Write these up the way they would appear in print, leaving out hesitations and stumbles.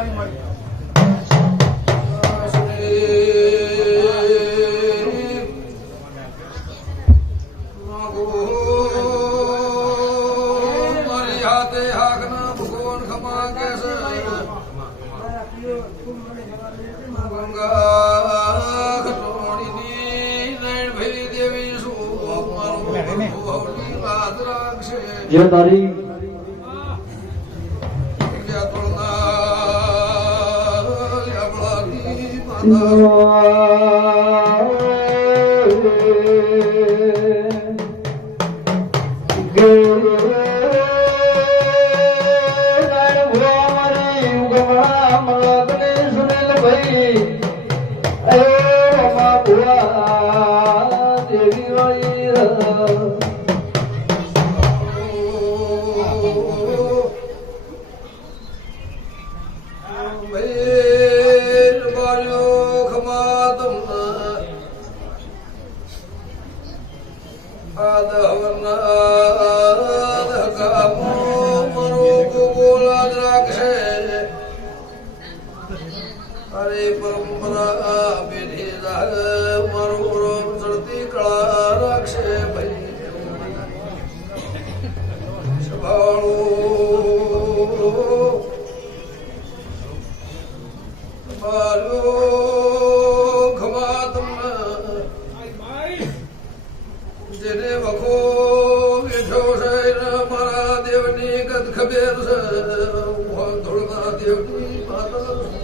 તારી મળી મારી હાથે હાકના ભગવાન ખમા કે છે ગંગા ખટોણીની નૈણ ભરી દેવી શું મારું યાદ રાખશે જે તારી અરે પરંપરા પેઢી મારું રોમ ચડતી કળા રાખશે ભાઈ જેને વખો બેઠો છે મારા દેવની ગદ ખબેર છે ધોળના દેવની માતા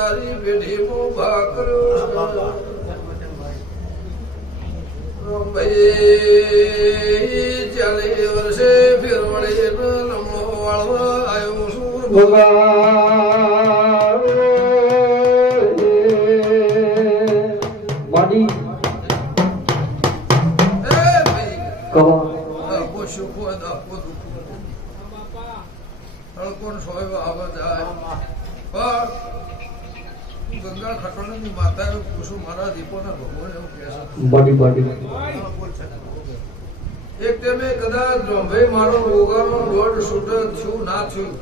તારી પેઢીનો ભાગ કર્યો ભાઈ 40 વર્ષે ફેરવડે લમણો વાળવા આવ્યો છું માડી ગંગા ખટોળાની માતા પૂછું મારા દીપોના ભગવાન એવું કહે છે એક ટાઈમે કદાચ ભાઈ મારો રોગાનો લોડ છૂટ થયું ના થયું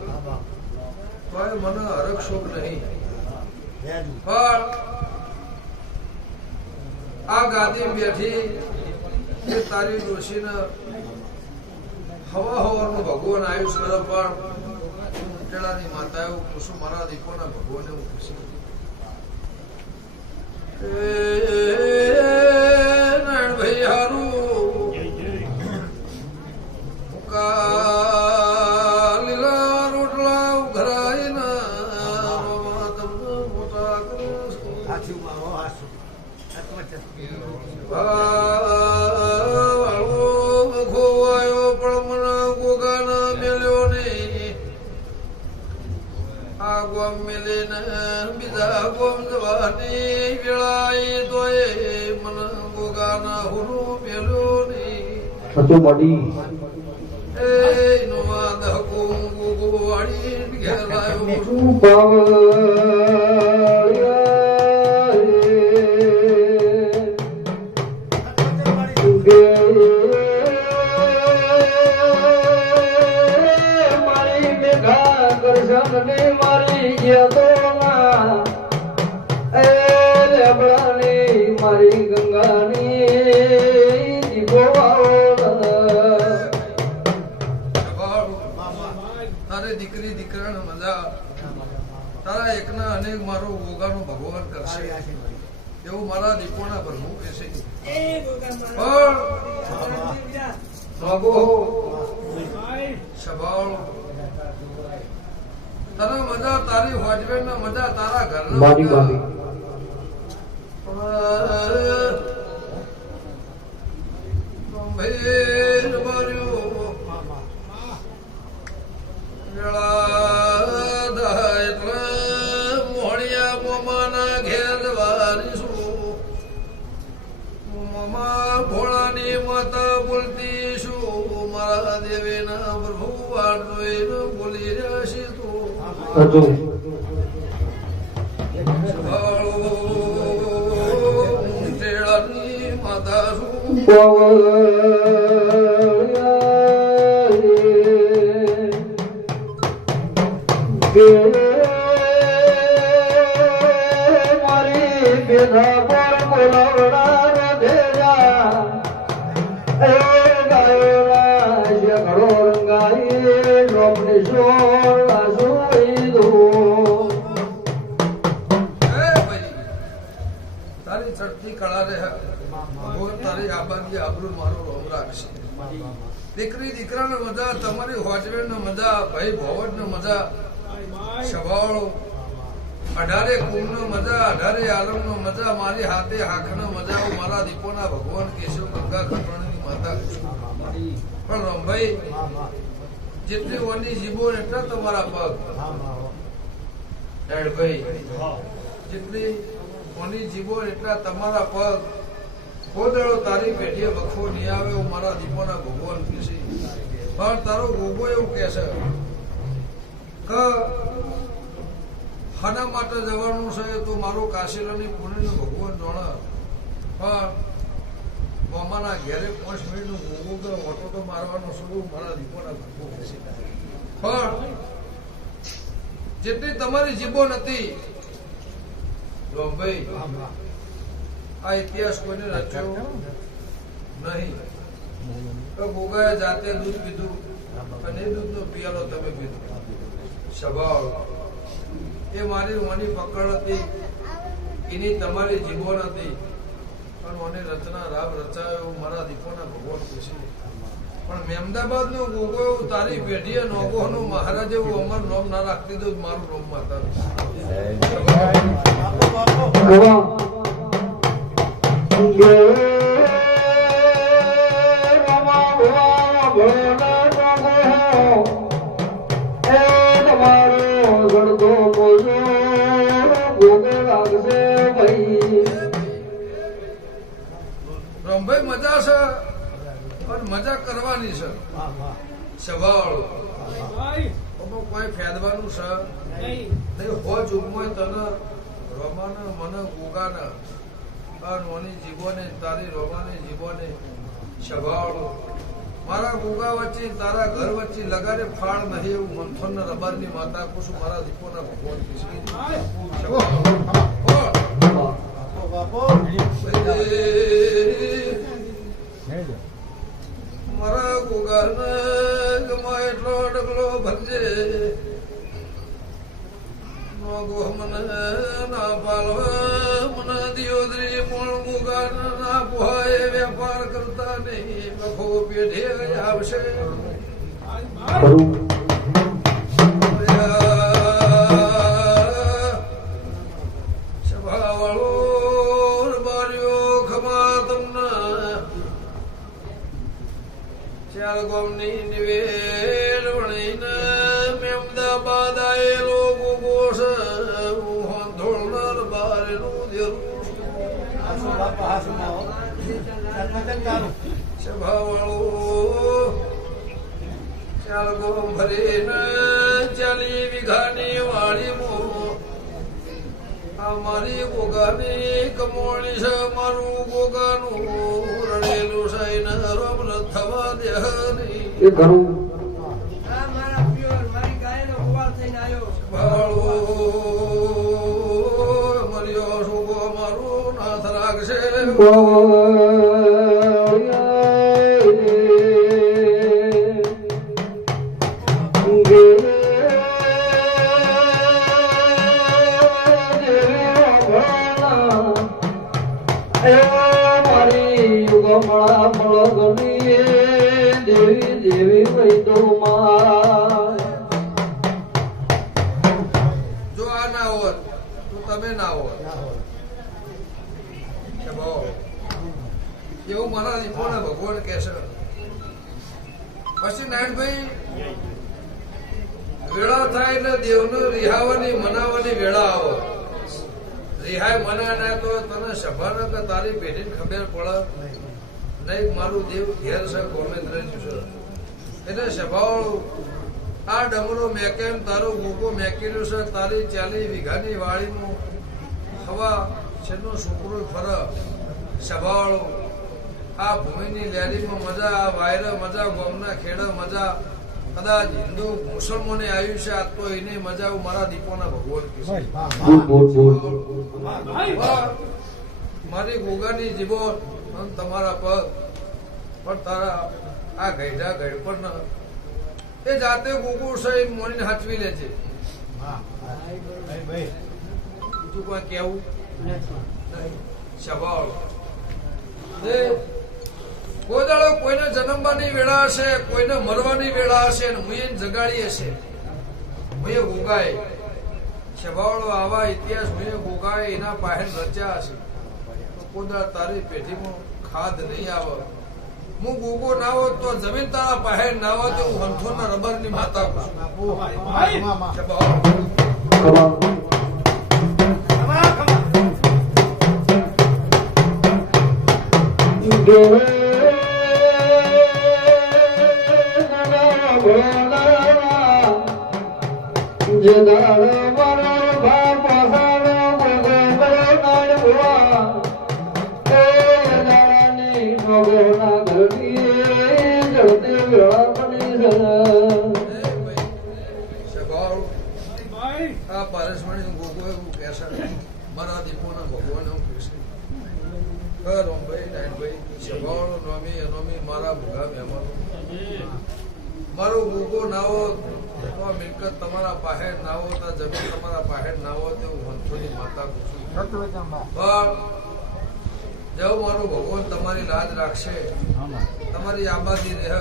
તો મને હરખ શોખ નહીં પણ આ ગાદી બેઠી એ તારી ડોશીને હવા હવાનું ભગવાન આવ્યું છે પણ કેળાની માતા એવું પૂછું મારા દીપોના ભગવાન એવું પૂછ્યું ભાઈ હારું લીલા રોટલા ઘરાઈ તમને મોટા ખોવાયો પણ મને ગોગાના મેલ્યો નહીં આ ગોમ મેલીને બીજા ગોમ જવાની વેળાએ તો એ મને ગોગાના હુરું મેલ્યો નહીં એ નો દહકો ગોગો વાળી ઘેરાયો મારી ગંગાની તારે દીકરી દીકરાને મજા તારા એકના અનેક મારો ગોગાનો ભગવાન કરશે એવું મારા દીપોના પ્રભુ કહેશે સ્વભાવ તારા મજા તારી હોજવેર ના મજા તારા ઘરના મમાના ઘેર જવાની છું મમા ભોળાની માતા બોલતી શું મારા દેવીના પ્રભુ વાટ જોઈને બોલી રહ્યા છે તું હજુ ટેળાની માતા છું મારી બેધા પર બોલાવડા ભેજા એ ગાયોના ઘડો રંગાઈ રોપની સોળ સોઈ દો તારી ચડતી કળા રે તારી આબાદી આબરૂ મારો રોમ રાખશે દીકરી દીકરાને મજા તમારી હોજવેણ મજા ભાઈ ભોવટ ને મજા સવાળો 18 કુળ નો મજા 18 આલમ નો મજા મારી હાથે હાખ નો મજા મારા દીપોના ભગવાન કેશવ ગંગા ખટવાણીની માતા પણ રમભાઈ જેટલી ઓની જીભો એટલા તમારા પગ ભાઈ જેટલી ઓની જીભો એટલા તમારા પગ કોદળો તારી પેઢીએ વખો નહીં આવે એવું મારા દીપોના ભગવાન કહેશે પણ તારો ગોગો એવું કહેશે કે ખાના માટે જવાનું છે તો મારો કાશીલાની પુણ્યનું ભગવાન જાણે પણ મામાના ઘેરે 5 મિનિટનું ગોગો કે ઓટો તો મારવાનો શરૂ મારા દીપોના ભગવાન કહેશે પણ જેટલી તમારી જીભો નથી ભાઈ આ ઇતિહાસ કોઈને રચ્યો નહીં તો ગોગાએ જાતે દૂધ પીધું અને એ દૂધનો પિયાલો તમે પીધું સ્વભાવ એ મારી ઓની પકડ હતી એની તમારી જીભો નથી પણ ઓની રચના રામ રચાયો મારા દીપોના ભગવાન ખુશી પણ મહેમદાબાદ નો ગોગો એવું તારી પેઢીએ નોગો નું મહારાજ એવું અમર નોમ ના રાખતી દઉં મારું નોમ માતા રમભાઈ મજા છે પણ મજા કરવાની છે સવાળો કોઈ ફેદવાનું છે નહીં હો જુગમાં તને રોમાના મને ગોગાના નોની જીવોને તારી રોમાની જીવોને સવાળો મારા ગોગા વચ્ચે તારા ઘર વચ્ચે લગાડે ફાળ નહીં એવું મંથન ને રબારની માતા કુશું મારા દીપોના ભગવાન મારા ગોગાને ગમા એટલો ડગલો ભરજે નોગો મને ના પાલવા મને દિયોદરી પણ ગોગાને ના પોહાય વેપાર કરતા નહીં લખો પેઢે આવશે સભાવાળો બારીઓ ખમા તમને ચાર ગોમની નિવેડ વણીને મહેમદાબાદ આયેલો ગોગો છે ધોળનાર બારેનું દેરું સભાવાળો ચાર ગોમ ભરીને 40 વીઘાની વાડીમાં આ મારી ગોગાની કમોણી છે મારું ગોગાનું રણેલું છે ને રમ થવા દે એ ઘણું મર્યો સુગો મારું નાથ રાખશે દેવી દેવી વૈદો જો આ ના હોત તો તમે ના હોત એવું મારા દીપોના ભગવાન કહેશે પછી નારાયણભાઈ વેળા થાય એટલે દેવને રિહાવાની મનાવવાની વેળા આવે રિહાય મને ને તો તને સભાને કે તારી પેઢીને ખબર પડે નહીં મારું દેવ ઘેર છે ગોમેન્દ્ર છે એટલે સભાવાળું આ ડમરો મેકેમ તારો ગોગો મેકેલો છે તારી 40 વીઘાની વાડીનું હવા છેલ્લો છોકરો ફર સભાવાળું આ ભૂમિની લેરીમાં મજા આ વાયરા મજા ગામના ખેડા મજા કદાચ હિન્દુ મુસલમાને આવ્યું છે આ તો એને મજા મારા દીપોના ભગવાન કીધું મારી ગોગાની જીવન અને તમારા પગ પણ તારા આ ગઈઢા ગઈડ પણ એ જાતે ગોગો છે એ મોનીને હાચવી લે છે બીજું કોઈ કેવું સ્વભાવ કોઈ દાડો કોઈને જન્મવાની વેળા હશે કોઈને મરવાની વેળા હશે અને હું એને જગાડી હશે હું એ ગોગાય સ્વભાવળો આવા ઇતિહાસ હું એ ગોગાય એના પાહેલ રચ્યા હશે તો કોઈ દાડો તારી પેઢીમાં ખાદ નહીં આવે હું ગોગો ના હોત તો જમીન તારા પાહેલ ના હોત તો હું હંથોના રબરની માતા આ પારસમણી ગોગો એવું કહેશે મારા દીપોના ભગવાન એવું કહેશે મારા ભૂગા મહેમાનો મારો ગોગો ના હો તો મિલકત તમારા પાસે ના હો તો જમીન તમારા પાસે ના હો તો હું વંશોની માતા પૂછું પણ જેવું મારો ભગવાન તમારી લાજ રાખશે તમારી આબાદી રહે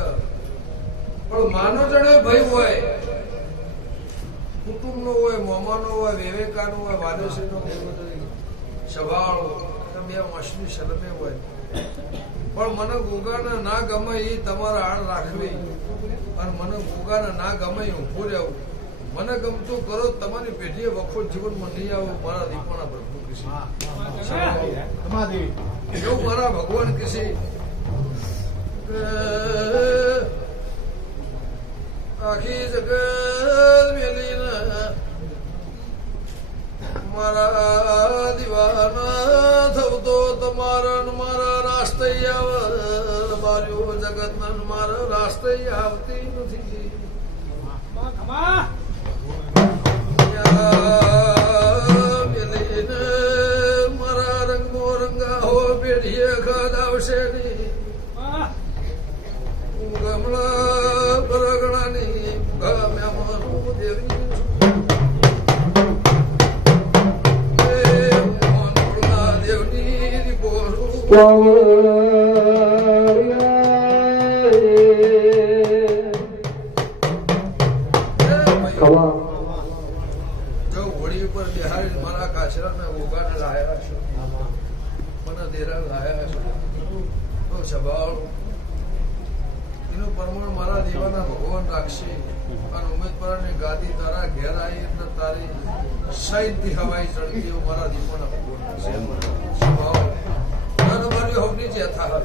પણ માનો જણે ભય હોય કુટુંબ નો હોય મોમાનો હોય વિવેકાનો હોય વાદોશી નો સ્વભાવ બે મશની શરમે હોય પણ મને ગોગાને ના ગમે એ તમારા આડ રાખવી અને મને ગોગાને ના ગમે ઊભું રહેવું મને ગમતું કરો તમારી પેઢીએ વખો જીવનમાં નહીં આવો મારા દીપોના પ્રભુ કિસી એવું મારા ભગવાન કિસી આખી જગત મેલીને મારા દીવાના થવતો તમારા મારા રાસ્તે આવે માર્યો જગત મારા રાસ્તે આવતી નથી મેલીને મારા રંગમો રંગા હો પેઢીએ ખાદ આવશે નહીં ગમલા પરગણાની ગામ્યામાં દેવી જો હોળી ઉપર બિહારી મારા કાશરા ગોગાને લાયા છો મને દેરા લાયા છો તો સ્વભાવ એનું પ્રમાણ મારા દેવાના ભગવાન રાખશે અને ઉમેદવારની ગાદી તારા ઘેર આવી એટલે તારી સૈનથી હવાઈ ચડતી એવું મારા દીપોના ભગવાન રાખશે સ્વભાવ તમારી હોવની જ યથા